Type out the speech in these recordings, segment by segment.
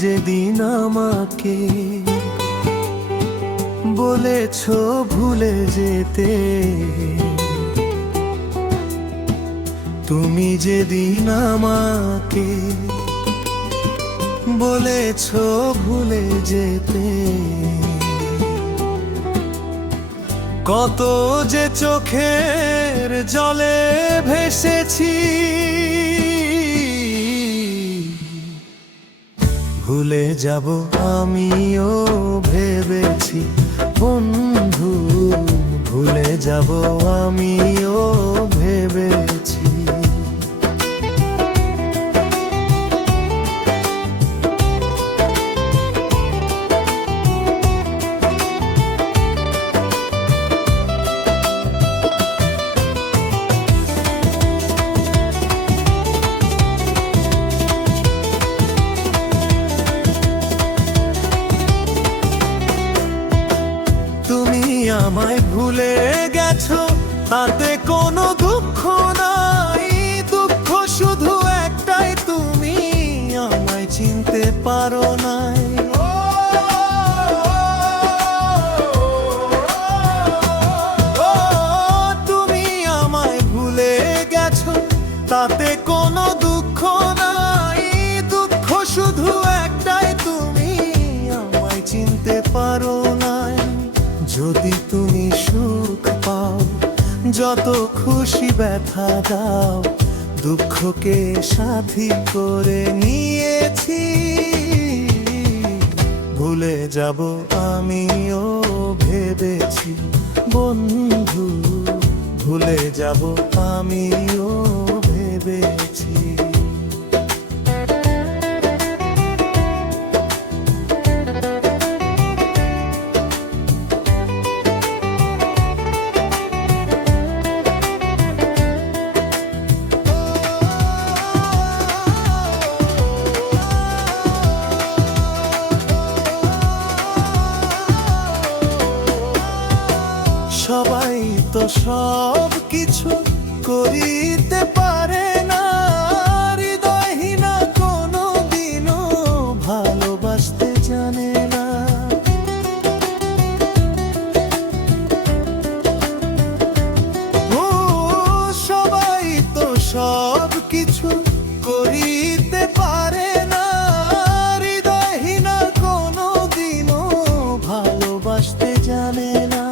যেদিন আমাকে বলেছ ভুলে যেতে, তুমি যেদিন আমাকে বলেছ ভুলে যেতে, কত যে চোখের জলে ভেসেছি, ভুলে যাব আমিও ভেবেছি বন্ধু, ভুলে যাব আমিও ভেবেছি। আমায় ভুলে গেছো তাতে কোনো দুঃখ নাই, দুঃখ শুধু একটাই তুমি আমায় চিনতে পারো নাই। তুমি আমায় ভুলে গেছো তাতে কোনো দুঃখ নাই, দুঃখ শুধু একটাই তুমি আমায় চিনতে পারো নাই। যদি তুমি সুখ পাও, যত খুশি ব্যথা দাও, দুঃখকে সাথী করে নিয়েছি, ভুলে যাব আমিও ভেবেছি বন্ধু, ভুলে যাব আমিও ভেবেছি। সবাই তো সব কিছু করিতে পারে না, হৃদয়হীনা কোনো দিনও ভালোবাসতে জানে না। ও সবাই তো সব কিছু করিতে পারে না, হৃদয়হীনা কোনো দিনও ভালোবাসতে জানে না।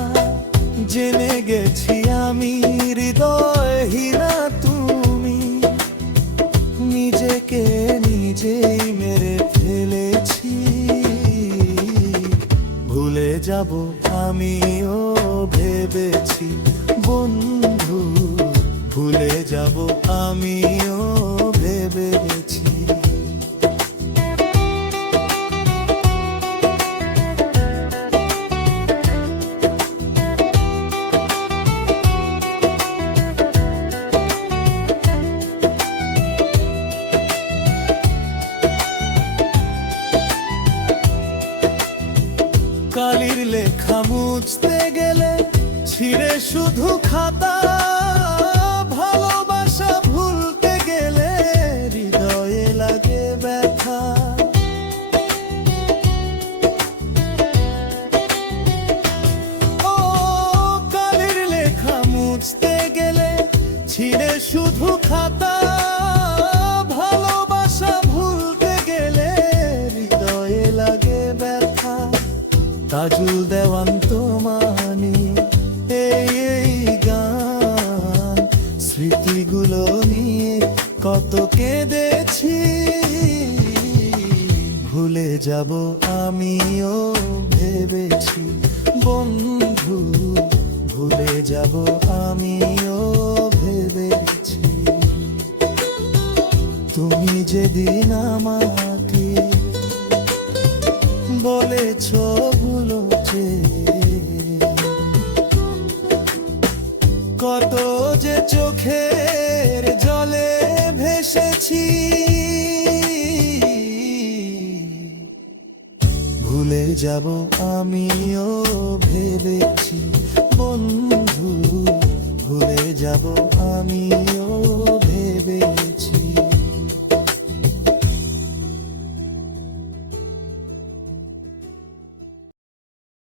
জেনে গেছি আমি হৃদয়হীনা তুমি, নিজেকে নিজেই মেরে ফেলেছি, ভুলে যাব আমিও ভেবেছি বন্ধু, ভুলে যাব আমিও ভেবেছি। কালির লেখা মুছতে গেলে ছিঁড়ে শুধু খাতা, ভালোবাসা ভুলতে গেলে হৃদয়ে লাগে ব্যথা। ও কালির লেখা মুছতে গেলে ছিঁড়ে শুধু খাতা, ভালোবাসা ভুলতে গেলে হৃদয়ে লাগে ব্যথা। তাজুল দেওয়ান তোমানি এই গান, স্মৃতিগুলো নিয়ে কত কেঁদেছি, ভুলে যাব আমিও ভেবেছি বন্ধু, ভুলে যাব আমিও ভেবেছি। তুমি যেদিন আমাকে বলেছ ভুলো যে, কত যে চোখের জলে ভেসেছি, ভুলে যাব আমিও ভেবেছি বন্ধু, ভুলে যাব আমিও